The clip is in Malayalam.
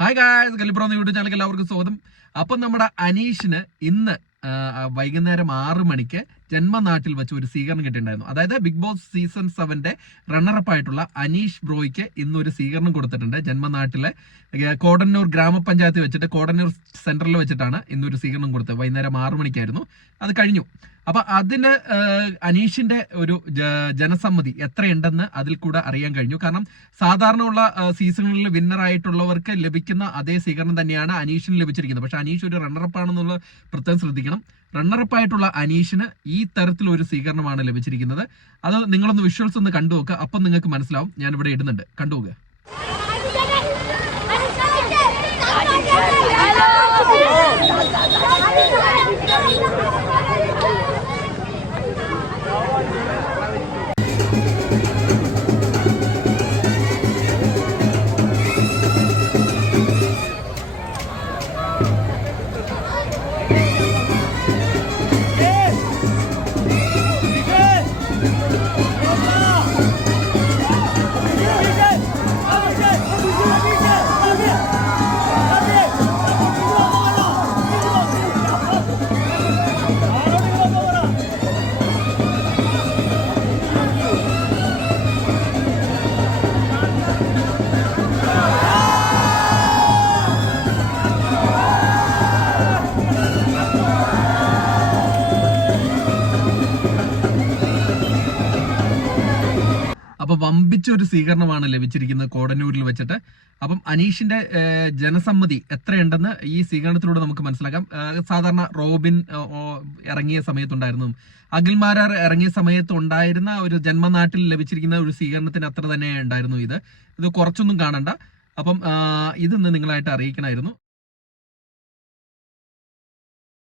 ഹായ് ഗായ്സ്, കലിപ്രോ യൂട്യൂബ് ചാനലിലേക്ക് എല്ലാവർക്കും സ്വാഗതം. അപ്പം നമ്മുടെ അനീഷിന് ഇന്ന് വൈകുന്നേരം 6 മണിക്ക് ജന്മനാട്ടിൽ വെച്ച് ഒരു സ്വീകരണം കിട്ടിയിട്ടുണ്ടായിരുന്നു. അതായത് ബിഗ് ബോസ് സീസൺ 7 റണ്ണറപ്പ് ആയിട്ടുള്ള അനീഷ് ബ്രോയ്ക്ക് ഇന്ന് ഒരു സ്വീകരണം കൊടുത്തിട്ടുണ്ട്. ജന്മനാട്ടിലെ കോടന്നൂർ ഗ്രാമപഞ്ചായത്ത് വെച്ചിട്ട്, കോടന്നൂർ സെന്ററിൽ വെച്ചിട്ടാണ് ഇന്നൊരു സ്വീകരണം കൊടുത്തത്. വൈകുന്നേരം 6 മണിക്കായിരുന്നു, അത് കഴിഞ്ഞു. അപ്പൊ അതിന് അനീഷിന്റെ ഒരു ജനസമ്മതി എത്രയുണ്ടെന്ന് അതിൽ കൂടെ അറിയാൻ കഴിഞ്ഞു. കാരണം സാധാരണ ഉള്ള സീസണുകളിൽ വിന്നർ ആയിട്ടുള്ളവർക്ക് ലഭിക്കുന്ന അതേ സ്വീകരണം തന്നെയാണ് അനീഷിന് ലഭിച്ചിരിക്കുന്നത്. പക്ഷെ അനീഷ് ഒരു റണ്ണറപ്പ് ആണെന്നുള്ള പ്രത്യേകം ശ്രദ്ധിക്കണം. റണ്ണറപ്പ് ആയിട്ടുള്ള അനീഷിന് ഈ തരത്തിലൊരു സ്വീകരണമാണ് ലഭിച്ചിരിക്കുന്നത്. അത് നിങ്ങളൊന്ന് വിഷ്വൽസ് ഒന്ന് കണ്ടുനോക്കുക, അപ്പം നിങ്ങൾക്ക് മനസ്സിലാവും. ഞാൻ ഇവിടെ ഇടുന്നുണ്ട്, കണ്ടുനോക്കുക. അപ്പൊ വമ്പിച്ച ഒരു സ്വീകരണമാണ് ലഭിച്ചിരിക്കുന്നത് കോടന്നൂരിൽ വെച്ചിട്ട്. അപ്പം അനീഷിന്റെ ജനസമ്മതി എത്രയുണ്ടെന്ന് ഈ സ്വീകരണത്തിലൂടെ നമുക്ക് മനസ്സിലാക്കാം. സാധാരണ റോബിൻ ഇറങ്ങിയ സമയത്തുണ്ടായിരുന്നു, അഖിൽമാരാർ ഇറങ്ങിയ സമയത്ത് ഉണ്ടായിരുന്ന ഒരു ജന്മനാട്ടിൽ ലഭിച്ചിരിക്കുന്ന ഒരു സ്വീകരണത്തിന് അത്ര തന്നെ ഉണ്ടായിരുന്നു. ഇത് കുറച്ചൊന്നും കാണണ്ട. അപ്പം ഇതൊന്ന് നിങ്ങളായിട്ട് അറിയിക്കണമായിരുന്നു.